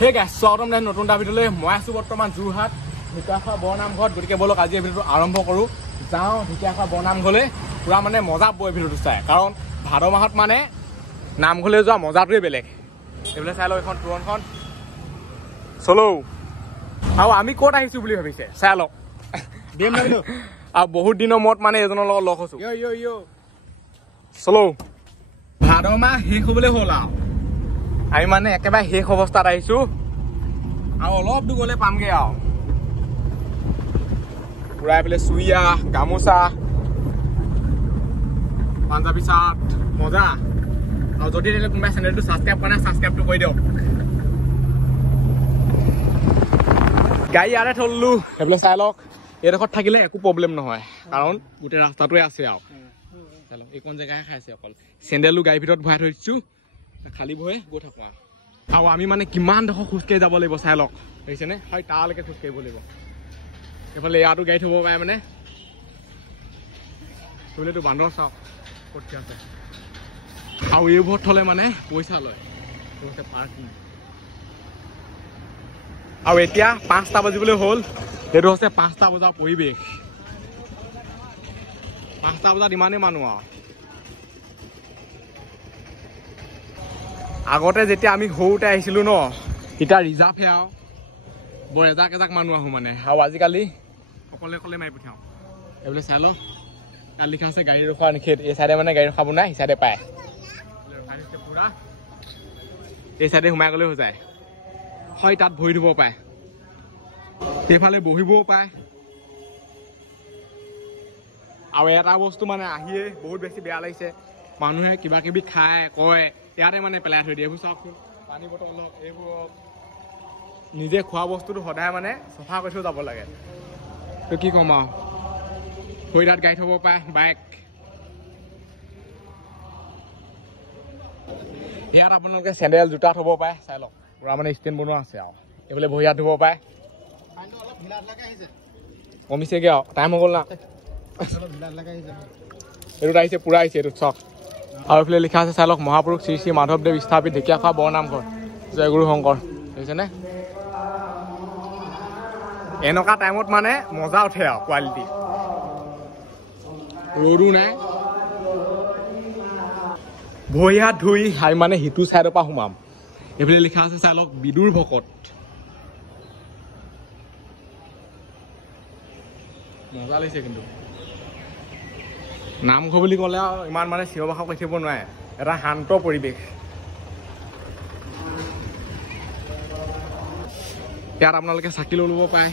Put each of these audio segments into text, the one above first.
Hey guys, স্বাগতম জানাই নতুন এটা ভিডিঅ'লৈ মই আছো বৰ্তমান যোৰহাট ঢেকীয়াখোৱা বৰনামঘৰত গতিকে বলক আজি এই ভিডিঅ'টো আৰম্ভ কৰোঁ যাওঁ ঢেকীয়াখোৱা বৰনামঘৰলৈ পুৰা মানে মজা পোৱা ভিডিঅ'টো চাই কাৰণ ভাদ মাহত মানে নামঘৰলৈ যোৱা মজাটোৱে বেলেগ এইফালে চাই লওক এখন তোৰণখন চলো আৰু আমি ক'ত আহিছোঁ বুলি ভাবিছে চাই লওক আৰু বহুত দিনৰ মূৰত মানে এজনৰ লগত লগ হৈছোঁ চলো ভাদ মাহ শেষ হ'বলৈ হ'ল আৰু আমি মানে একেবাৰে শেষ অৱস্থাত আহিছোঁ আৰু অলপ দূৰ গ'লে পামগৈ আৰু পুৰাই পেলাই চুইয়া গামোচা পাঞ্জাবী চাৰ্ট মজা আৰু যদি কোনোবাই চেনেলটো ছাবস্ক্ৰাইব কৰা নাই ছাবস্ক্ৰাইবটো কৰি দিয়ক গাড়ী ইয়াতে থ'লোঁ সেইফালে চাই লওক এইডোখৰত থাকিলে একো প্ৰব্লেম নহয় কাৰণ গোটেই ৰাস্তাটোৱে আছে আৰু চাই লওক এইকণ জেগাহে খাইছে অকল চেণ্ডেলো গাড়ীৰ ভিতৰত ভৰাই থৈ দিছোঁ খালী বহে গৈ থাকোঁ আৰু আমি মানে কিমান ডোখৰ খোজকাঢ়ি যাব লাগিব চাই লওক দেখিছেনে হয় তালৈকে খোজকাঢ়িব লাগিব এইফালে ইয়াতো গাড়ী থ'ব পাৰে মানে থ'লেতো বান্দৰ চাওক ক'ত আছে আৰু এইবোৰত থ'লে মানে পইচা লয় পাৰ্কিং আৰু এতিয়া 5টা বাজিবলৈ হ'ল সেইটো হৈছে 5টা বজাৰ পৰিৱেশ 5টা বজাত ইমানেই মানুহ আৰু আগতে যেতিয়া আমি সৰুতে আহিছিলোঁ ন তেতিয়া ৰিজাৰ্ভহে আৰু বৰ এজাক এজাক মানুহ আহোঁ মানে আৰু আজিকালি অকলে অকলে মাৰি পঠিয়াওঁ এইবোলে চাই লওক তাত লিখা আছে গাড়ী ৰখোৱা নিষেধ এই চাইডে মানে গাড়ী ৰখাব নাই সেই চাইডে পায় পুৰা এই চাইডে সোমাই গ'লে হৈ যায় হয় তাত ভৰি ধুব পাৰে সেইফালে বহিবও পায় আৰু এটা বস্তু মানে আহিয়ে বহুত বেছি বেয়া লাগিছে মানুহে কিবা কিবি খায় কয় ইয়াতে মানে পেলাই থৈ দিয়ে এইবোৰ চাওকচোন পানী বটল হওক এইবোৰ নিজে খোৱা বস্তুটো সদায় মানে চফা কৰি থৈ যাব লাগে তো কি ক'ম আৰু ভৰি তাত গাড়ী থ'ব পাৰে বাইক ইয়াত আপোনালোকে চেণ্ডেল জোতা থ'ব পাৰে চাই লওক পুৰা মানে ষ্টেণ্ড বনোৱা আছে আৰু এইফালে ভৰি হাত ধুব পাৰে কমিছেগৈ আৰু টাইম হৈ গ'ল না এইটোত আহিছে পুৰা আহিছে এইটোত চাওক আৰু এইফালে লিখা আছে চাই লওক মহাপুৰুষ শ্ৰী শ্ৰী মাধৱদেৱ স্থাপিত ঢেকীয়াখোৱা বৰনামঘৰ জয় গুৰু শংকৰ দেখিছেনে এনেকুৱা টাইমত মানে মজা উঠে আৰু কোৱালিটি ৰ'দো নাই ভৰি হাত ধুই আমি মানে সিটো চাইডৰ পৰা সোমাম এইফালে লিখা আছে চাই লওক বিদুৰ ভকত মজা লাগিছে কিন্তু নামঘৰ বুলি ক'লে আৰু ইমান মানে চিঞৰ বাখৰ কৰি থাকিব নোৱাৰে এটা শান্ত পৰিৱেশ ইয়াত আপোনালোকে চাকি লৈ ল'ব পাৰে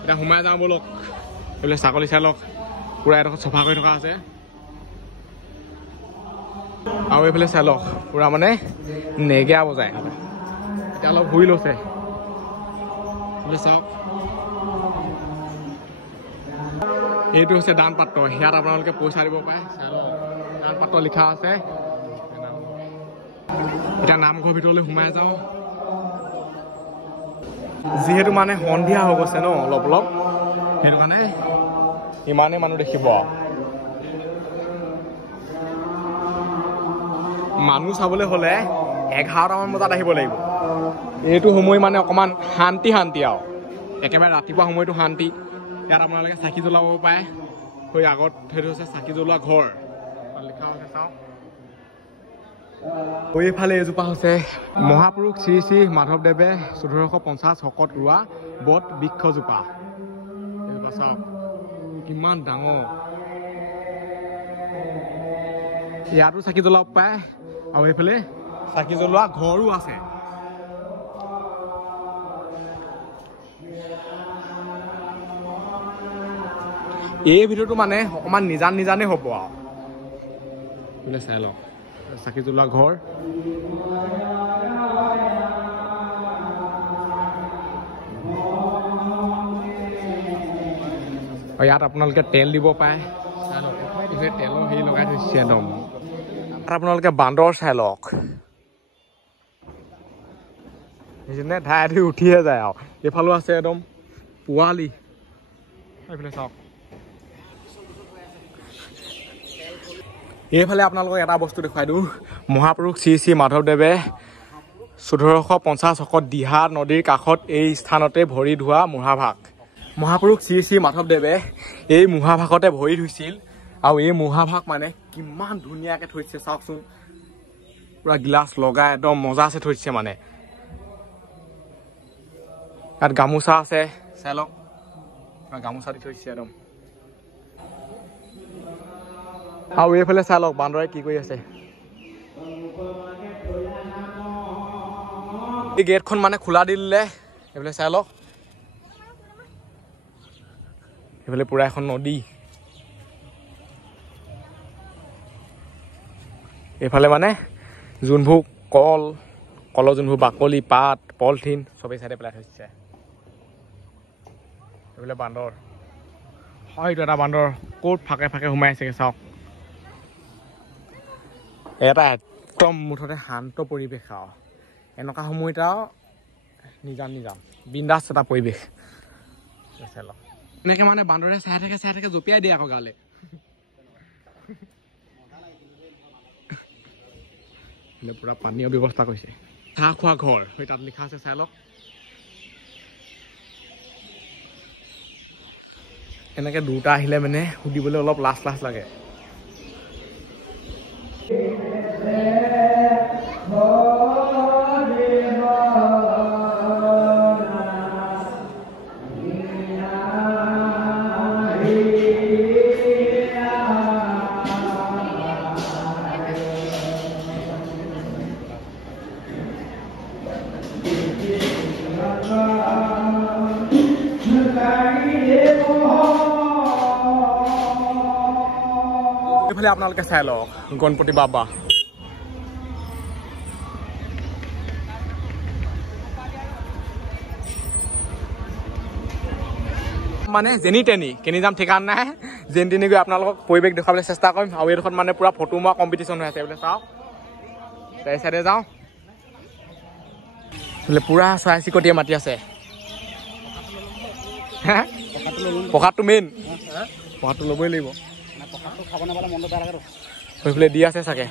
এতিয়া সোমাই যাওঁ বলক এইফালে ছাগলী চাই লওক পুৰা এডোখৰ চফা কৰি থকা আছে আৰু এইফালে চাই লওক পুৰা মানে নেগেৰা বজায় এতিয়া অলপ ঘূৰি লৈছে চাওক এইটো হৈছে দান পাত্ৰ ইয়াত আপোনালোকে পইচা দিব পাৰে দান পাত্ৰ লিখা আছে এতিয়া নামঘৰ ভিতৰলৈ সোমাই যাওঁ যিহেতু মানে সন্ধিয়া হৈ গৈছে ন অলপ অলপ সেইটো কাৰণে ইমানেই মানুহ দেখিব মানুহ চাবলৈ হ'লে 11টামান বজাত আহিব লাগিব এইটো সময় মানে অকণমান শান্তি আৰু একেবাৰে ৰাতিপুৱা সময়টো শান্তি ইয়াত আপোনালোকে চাকি জ্বলাব পাৰে হৈ আগত সেইটো হৈছে চাকি জ্বলোৱা ঘৰ লিখা হৈছে চাওক এইফালে এজোপা হৈছে মহাপুৰুষ শ্ৰী শ্ৰী মাধৱদেৱে 1450 শকত ৰোৱা বট বৃক্ষজোপা এইজোপা চাওক কিমান ডাঙৰ ইয়াতো চাকি জ্বলাব পাৰে আৰু এইফালে চাকি জ্বলোৱা ঘৰো আছে এই ভিডিঅ'টো মানে অকণমান নিজানে হ'ব আৰু চাই লওক চাকি জ্বলোৱা ঘৰ ইয়াত আপোনালোকে তেল দিব পাৰে চাই লওক তেলৰ হেৰি লগাই থৈছে একদম ইয়াত আপোনালোকে বান্দৰ চাই লওক বুজিছেনে ধাই ধুই উঠিয়ে যায় আৰু এইফালেও আছে একদম পোৱালি এইফালে চাওক এইফালে আপোনালোকক এটা বস্তু দেখুৱাই দিওঁ মহাপুৰুষ শ্ৰী শ্ৰী মাধৱদেৱে 1450 দিহা নদীৰ কাষত এই স্থানতে ভৰি ধোৱা মুঢ়াভাগ। মহাপুৰুষ শ্ৰী শ্ৰী মাধৱদেৱে এই মুঢ়াভাগতে ভৰি ধুইছিল আৰু এই মুঢ়াভাগ মানে কিমান ধুনীয়াকৈ থৈছে চাওকচোন, পুৰা গিলাচ লগাই একদম মজাছে থৈছে মানে। ইয়াত গামোচা আছে, চাই লওক গামোচা দি থৈছে একদম। আৰু এইফালে চাই লওক বান্দৰে কি কৰি আছে। এই গেটখন মানে খোলা দি দিলে, এইফালে চাই লওক, এইফালে পুৰা এখন নদী। এইফালে মানে যোনবোৰ কলৰ যোনবোৰ বাকলি পাত পলিথিন চবেই চাইডে পেলাই থৈছে। এইফালে বান্দৰ, হয়তো এটা বান্দৰ ক'ত ফাকে ফাকে সোমাই আছেগৈ চাওক। এটা একদম মুঠতে শান্ত পৰিৱেশ আৰু এনেকুৱা সময়ত আৰু নিজান বিন্দাছ এটা পৰিৱেশ। চাই লওক এনেকৈ মানে বান্দৰে চাই থাকে জঁপিয়াই দিয়ে আকৌ গালে। পুৰা পানীৰ ব্যৱস্থা কৰিছে, চাহ খোৱা ঘৰ সেই তাত লিখা আছে, চাই লওক। এনেকে দুটা আহিলে মানে সুধিবলৈ অলপ লাজ লাগে। এইফালে আপোনালোকে চাই লওক গণপতি বাবা। মানে যেনি তেনি কেনি যাম ঠিকান নাই, যেনি তেনি গৈ আপোনালোকক পৰিৱেশ দেখুৱাবলৈ চেষ্টা কৰিম। আৰু এইডোখৰত মানে পুৰা ফটো মৰা কম্পিটিশ্যন হৈ আছে, বোলে চাওক এই চাইডে যাওঁ, বোলে পুৰা চৰাই চিৰিকটিয়ে মাতি আছে। প্ৰসাদটো মেইন, প্ৰসাদটো ল'বই লাগিব। সেইফালে দি আছে চাগে,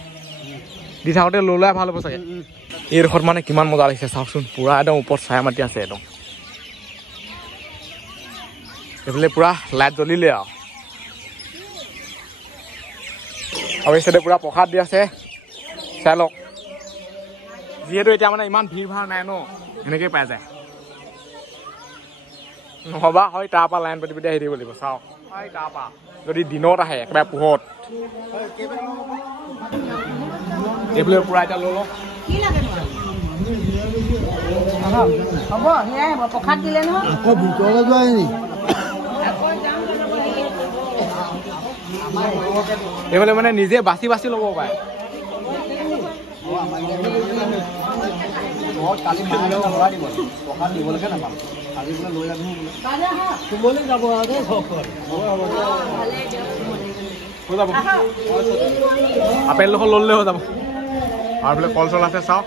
দি থাকোঁতে লৈ লোৱাই ভাল হ'ব চাগে। এইডোখৰত মানে কিমান মজা লাগিছে চাওকচোন, পুৰা একদম ওপৰত চাই মাতি আছে একদম। এইফালে পুৰা লাইট জ্বলিলে আৰু এই চাইডে পুৰা প্ৰসাদ দি আছে, চাই লওক। যিহেতু এতিয়া মানে ইমান ভিৰ ভাৰ নাই ন, এনেকেই পাই যায়। নহবা হয় তাৰ পৰা লাইন পাতি আহি দিব লাগিব। চাওক হয় তাৰপৰা যদি দিনত আহে একেবাৰে পোহৰত। এইফালে পুৰা এতিয়া লৈ লওক। হ'ব সেয়াই হ'ব, প্ৰসাদ দিলে নহয় আকৌ ভিতৰলৈ যোৱাই নি। এইফালে মানে নিজে বাছি বাছি ল'ব পাৰে। আপেল দুখন ল'লে হৈ যাব। আৰু বোলে কল চল আছে চাওক।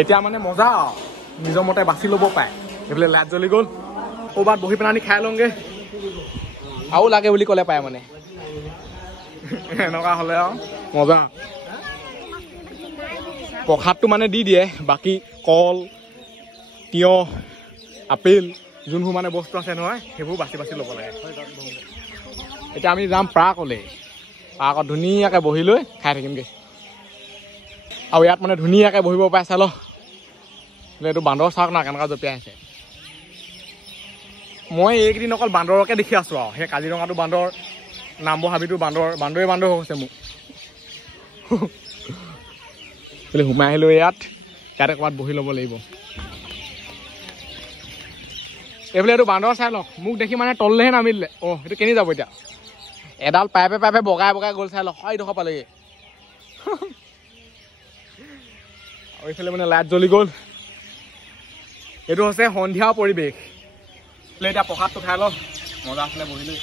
এতিয়া মানে মজা নিজৰ মতে বাছি ল'ব পাৰে। এইফালে লাইট জ্বলি গ'ল, ক'ৰবাত বহি পেলাই খাই লওঁগে আৰু লাগে বুলি ক'লে পায় মানে। এনেকুৱা হ'লে আৰু মজা। প্ৰসাদটো মানে দি দিয়ে, বাকী কল তিয়ঁহ আপেল যোনবোৰ মানে বস্তু আছে নহয় সেইবোৰ বাছি বাছি ল'ব লাগে। এতিয়া আমি যাম পাৰ্কলৈ, পাৰ্কত ধুনীয়াকৈ বহি লৈ খাই থাকিমগৈ। আৰু ইয়াত মানে ধুনীয়াকৈ বহিব পাৰে, চাই ল। এইটো বান্দৰ চাওক না কেনেকুৱা জঁপিয়াই আছে। মই এইকেইদিন অকল বান্দৰকে দেখি আছোঁ আৰু সেই কাজিৰঙাটো বান্দৰ, নামবৰ হাবিটো বান্দৰে হৈ গৈছে মোক। সোমাই আহিলোঁ ইয়াতে ক'ৰবাত বহি ল'ব লাগিব। এইফালে এইটো বান্দৰ চাই লওক, মোক দেখি মানে তললৈহে নামিলে। অঁ সেইটো কেনি যাব এতিয়া, এডাল পাইপে বগাই গ'ল, চাই লওক হয় ডোখৰ পালেগৈ। আৰু এইফালে মানে লাইট জ্বলি গ'ল। এইটো হৈছে সন্ধিয়া পৰিৱেশ। এতিয়া প্ৰসাদটো খাই লওক, মজা আছিলে বহিলৈ।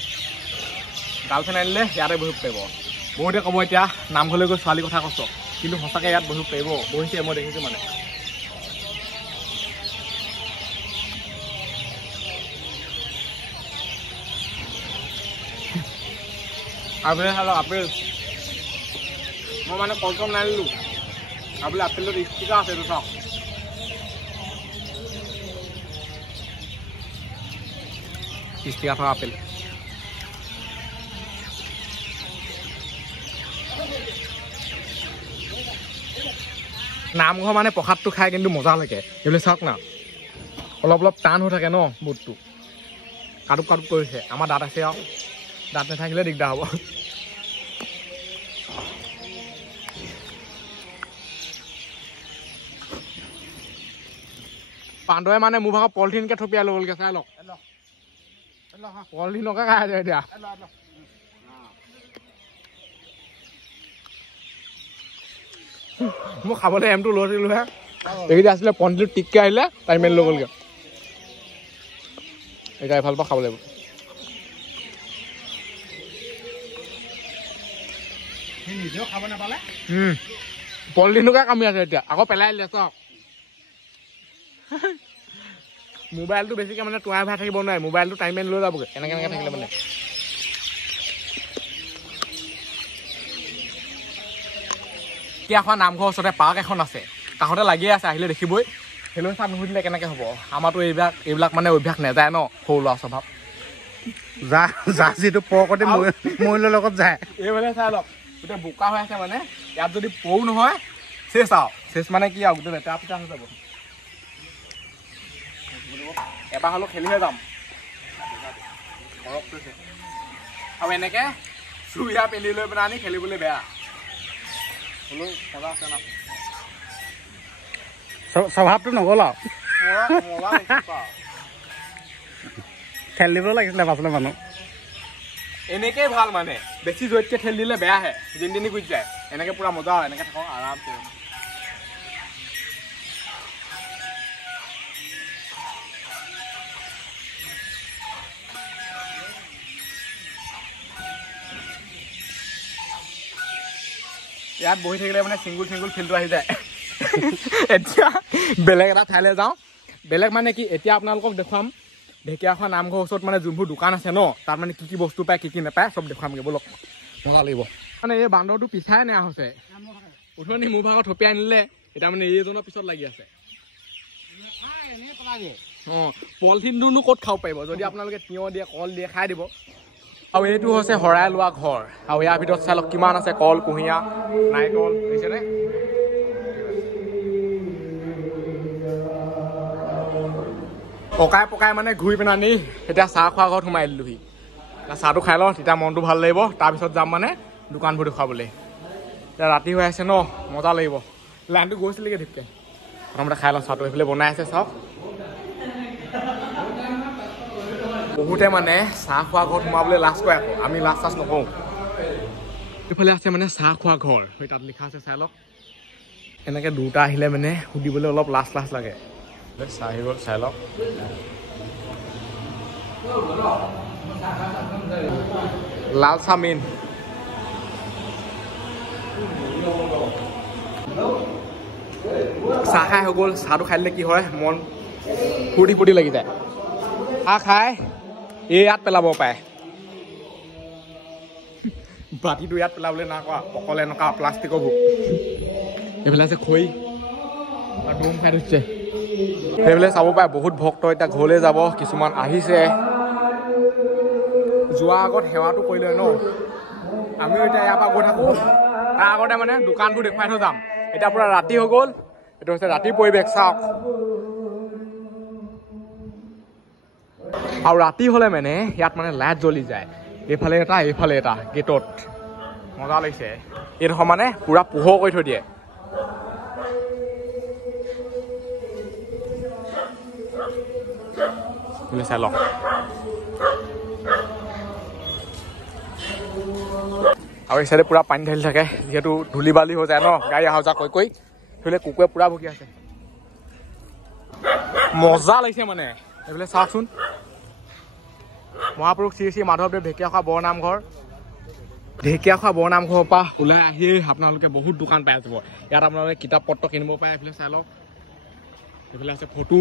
গাৰ্লফ্ৰেণ্ড আনিলে ইয়াতে বহিব পাৰিব। বহুতে ক'ব এতিয়া নামঘৰলৈ গৈ ছোৱালীৰ কথা কৈছ, কিন্তু সঁচাকৈ ইয়াত বহিব পাৰিব, বহিছে মই দেখিছোঁ মানে। আপেল খালো আপেল মই মানে কলচম নানিলো আপুনি আপেলৰ ষ্টিকাৰ আছে এইটো চাওক 30 টকা থকা আপেল নামঘৰ মানে প্ৰসাদটো খাই কিন্তু মজা লাগে এইবিলাক চাওক না অলপ অলপ টান হৈ থাকে ন বুটটো কাটুক কাটুক কৰিছে আমাৰ দাঁত আছে আৰু দাঁত নাথাকিলে দিগদাৰ হ'ব পাণ্ডৱে মানে মোৰ ভাগৰ পলিথিনকে থপিয়াই লৈ গ'লগে চাই লওক পলিথিনকে খাই আছে এতিয়া মই খাবলৈ এমটো লৈ দিলোহে এইকেইটা আছিলে পলিথিনটো টিককে আহিলে তাই মেলি লৈ গ'লগে এতিয়া এফালৰ পৰা খাব লাগিব নিজেও খাব নাপালে পলিথিনটোকে কামি আছে এতিয়া আকৌ পেলাই দিলে চাওক মোবাইলটো বেছিকৈ মানে তোৱাই ভাই থাকিব নোৱাৰে মোবাইলটো টাইম মেলি লৈ যাবগৈ এনেকৈ এনেকৈ থাকিলে মানে এতিয়া খোৱা নামঘৰ ওচৰতে পাৰ্ক এখন আছে কাষতে লাগিয়ে আছে আহিলে দেখিবই সেইলৈ চাপ নুসুধিলে কেনেকৈ হ'ব আমাৰতো এইবিলাক মানে অভ্যাস নাযায় ন সৰু ল'ৰা স্বভাৱ যা যিটো পকতে মহিলাৰ লগত যায় এইফালে চাই লওক গোটেই বোকা হৈ আছে মানে ইয়াত যদি পৌ নহয় চেচ আৰু চেচ মানে কি আৰু গোটেই লেতেৰা পেতেৰা হৈ যাব এবাৰ হ'লেও খেলিহে যাম আৰু এনেকৈ চুৰিয়া পিন্ধি লৈ পেলাই আনি খেলিবলৈ বেয়া হ'লেও মজা আছে ন স্বভাৱটো নগ'ল আৰু মজা খেল দিব লাগিছিলে পাছলে মানুহ এনেকেই ভাল মানে বেছি জোৰতকৈ ঠেল দিলে বেয়াহে যেনি গুচি যায় এনেকৈ পূৰা মজা হয় এনেকৈ থাকক আৰামছে ইয়াত বহি থাকিলে মানে চিংগুল ফিল্ডটো আহি যায় এতিয়া বেলেগ এটা ঠাইলৈ যাওঁ বেলেগ মানে কি এতিয়া আপোনালোকক দেখুৱাম ঢেকীয়াখোৱা নামঘৰ ওচৰত মানে যোনবোৰ দোকান আছে ন তাত মানে কি বস্তু পায় কি নাপায় চব দেখুৱামগৈ বলক মজা লাগিব মানে এই বান্দৰটো পিছাই নেওয়া হৈছে উঠনি মোৰ ভাগত থপিয়াই আনিলে এতিয়া মানে এইজনৰ পিছত লাগি আছে অঁ পলিথিনটোনো ক'ত খাব পাৰিব যদি আপোনালোকে তিয়ঁহ দিয়ে কল দিয়ে খাই দিব আৰু এইটো হৈছে শৰাই লোৱা ঘৰ আৰু ইয়াৰ ভিতৰত চাই লওক কিমান আছে কল কুঁহিয়া নাৰিকল দেখিছেনে পকাই মানে ঘূৰি পিনে আনি এতিয়া চাহ খোৱা ঘৰত সোমাই দিলোহি চাহটো খাই লওঁ তেতিয়া মনটো ভাল লাগিব তাৰপিছত যাম মানে দোকানবোৰ দেখুৱাবলৈ এতিয়া ৰাতি হৈ আছে ন মজা লাগিব লাইনটো গৈছিলেগৈ ঠিককৈ প্ৰথমতে খাই লওঁ চাহটো এইফালে বনাই আছে চাওক বহুতে মানে চাহ খোৱা ঘৰত সোমাবলৈ লাজ কৰে আকৌ আমি লাজ চাজ নকৰোঁ এইফালে আছে মানে চাহ খোৱা ঘৰ সেই তাত লিখা আছে চাই লওক এনেকৈ দুটা আহিলে মানে সুধিবলৈ অলপ লাজ লাগে চাহ আহি গ'ল চাই লওক লাল চাহ মেইন চাহ খাই হৈ গ'ল চাহটো খাই দিলে কি হয় মন ফূৰ্তি লাগি যায় চাহ খাই ইয়াত পেলাব পাৰে বাতিটো ইয়াত পেলাবলৈ নাই কোৱা অকল এনেকুৱা প্লাষ্টিকৰ ভোক এইফালে আছে খৈ আৰু ডুম খাই থৈছে সেইফালে চাব পাৰে বহুত ভক্ত এতিয়া ঘৰলৈ যাব কিছুমান আহিছে যোৱাৰ আগত সেৱাটো কৰি লয় ন আমিও এতিয়া ইয়াৰ পৰা গৈ থাকোঁ তাৰ আগতে মানে দোকানবোৰ দেখুৱাই থৈ যাম এতিয়া পূৰা ৰাতি হৈ গ'ল এইটো হৈছে ৰাতিৰ পৰিৱেশ চাওক আৰু ৰাতি হ'লে মানে ইয়াত মানে লাইট জ্বলি যায় এইফালে এটা গেটত মজা লাগিছে এইডোখৰ মানে পূৰা পোহৰ কৰি থৈ দিয়ে চাই লওক আৰু এই চাইডে পূৰা পানী ঢালি থাকে যিহেতু ধূলি বালি হৈ যায় ন গাড়ী অহা যোৱা কৈ সেইফালে কুকুৰে পূৰা ভুকি আছে মজা লাগিছে মানে এইফালে চাওকচোন মহাপুৰুষ শ্ৰী শ্ৰী মাধৱদেৱ ঢেকীয়াখোৱা বৰনামঘৰৰ পৰা ওলাই আহিয়ে আপোনালোকে বহুত দোকান পাই যাব ইয়াত আপোনালোকে কিতাপ পত্ৰ কিনিব পাৰে এইফালে চাই লওক এইফালে আছে ফটো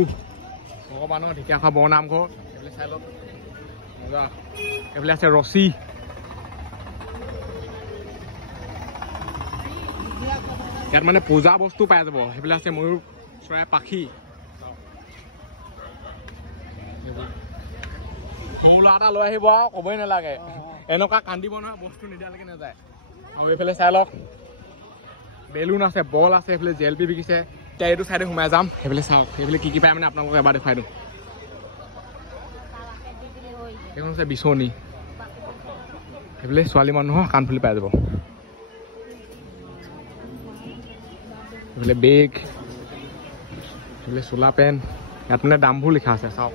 ভগৱানৰ ঢেকীয়াখোৱা বৰনামঘৰ এইফালে চাই লওক মজা এইফালে আছে ৰছী ইয়াত মানে পূজা বস্তু পাই যাব সেইবিলাক আছে ময়ূৰ চৰাই পাখি মৌলা এটা লৈ আহিব আৰু ক'বই নালাগে এনেকুৱা কান্দিব নহয় বস্তু নিদিয়ালৈকে নাযায় আৰু এইফালে চাই লওক বেলুন আছে বল আছে এইফালে জেলপি বিকিছে এতিয়া এইটো চাইডে সোমাই যাম সেইফালে চাওক সেইফালে কি পায় মানে আপোনালোকক এবাৰ দেখুৱাই দিওঁ এইখন হৈছে বিচনী সেইফালে ছোৱালী মানুহৰ কাণফুলি পাই যাব এইফালে বেগ এইফালে চোলা পেণ্ট ইয়াত মানে দামবোৰ লিখা আছে চাওক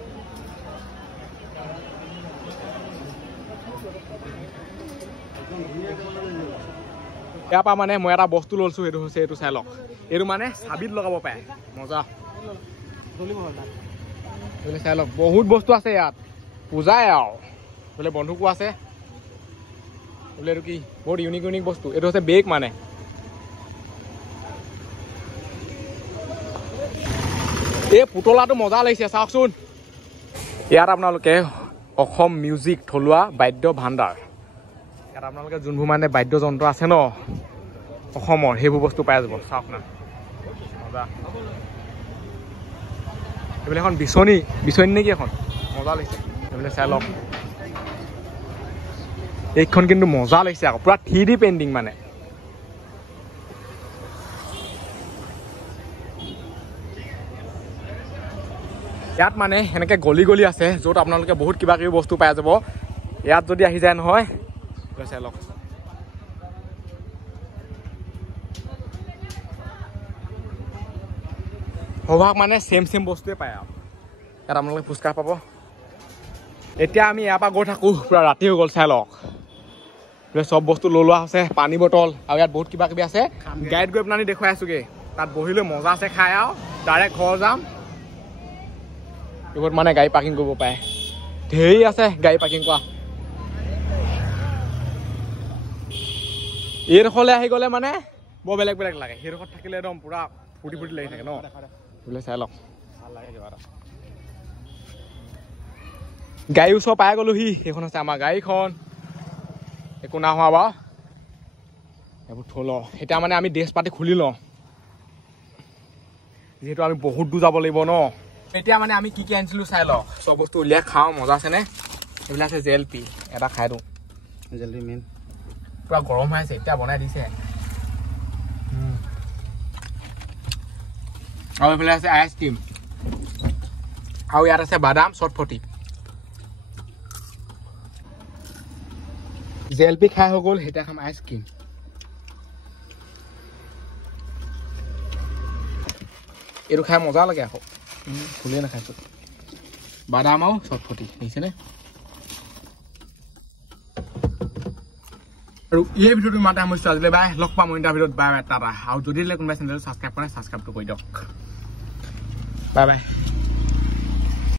ইয়াৰ পৰা মানে মই এটা বস্তু লৈছোঁ সেইটো হৈছে এইটো চাই লওক এইটো মানে চাবিত লগাব পাৰে মজা চাই লওক বহুত বস্তু আছে ইয়াত পূজাই আৰু বোলে বন্ধুকো আছে বোলে এইটো কি বহুত ইউনিক ইউনিক বস্তু এইটো হৈছে বেগ মানে এই পুতলাটো মজা লাগিছে চাওকচোন ইয়াত আপোনালোকে অসম মিউজিক থলুৱা বাদ্য ভাণ্ডাৰ ইয়াত আপোনালোকে যোনবোৰ মানে বাদ্যযন্ত্ৰ আছে ন অসমৰ সেইবোৰ বস্তু পাই যাব চাওক না মজা এইবিলাক এখন বিচনী নেকি এখন মজা লাগিছে এইবিলাক চাই লওক এইখন কিন্তু মজা লাগিছে আকৌ পুৰা 3D পেইণ্টিং মানে ইয়াত মানে এনেকৈ গলি আছে য'ত আপোনালোকে বহুত কিবা কিবি বস্তু পাই যাব ইয়াত যদি আহি যায় নহয় চাই লওক সভাগ মানে চেম বস্তুৱে পায় আৰু ইয়াত আপোনালোকে ফুচকা পাব এতিয়া আমি ইয়াৰ পৰা গৈ থাকোঁ পুৰা ৰাতি হৈ গ'ল চাই লওক চব বস্তু লৈ লোৱা হৈছে পানী বটল আৰু ইয়াত বহুত কিবা কিবি আছে গাড়ীত গৈ পেলাই দেখুৱাই আছোগৈ তাত বহিলৈ মজা আছে খাই আৰু ডাইৰেক্ট ঘৰ যাম এইবোৰত মানে গাড়ী পাৰ্কিং কৰিব পাৰে ধেৰ আছে গাড়ী পাৰ্কিং কৰা এইডোখৰলৈ আহি গ'লে মানে বৰ বেলেগ লাগে সেইডোখৰত থাকিলে একদম পুৰা ফূৰ্তি লাগি থাকে ন বোলে চাই লওক ভাল লাগে কিবা এটা গাড়ী ওচৰ পাই গ'লোহি সেইখন আছে আমাৰ গাড়ীখন একো না হোৱা বাৰু এইবোৰ থৈ লওঁ এতিয়া মানে আমি ড্ৰেছ পাতি খুলি লওঁ যিহেতু আমি বহুত দূৰ যাব লাগিব ন এতিয়া মানে আমি কি আনিছিলোঁ চাই লওঁ চব বস্তু উলিয়াই খাওঁ মজা আছেনে এইবিলাক আছে জেলপি এটা খাই দিওঁ জেলপি মেইন পুৰা গৰম হৈ আছে এতিয়া বনাই দিছে আৰু এইফালে আছে আইচক্ৰীম আৰু ইয়াত আছে বাদাম চটফটি জেলপি খাই হৈ গ'ল এতিয়া খাম আইচক্ৰীম এইটো খাই মজা লাগে আকৌ ফুলেই নাখাইছোঁ বাদাম আৰু চটফটি দেখিছেনে আৰু এই ভিডিঅ'টো ইমানতে সামৰিছোঁ আজিলৈ বাই লগ পাম ইণ্টাৰ ভিডিঅ'ত বাই টাটা আৰু যদি কোনোবাই চেনেলটো ছাবস্ক্ৰাইব কৰে ছাবস্ক্ৰাইবটো কৰি দিয়ক বাই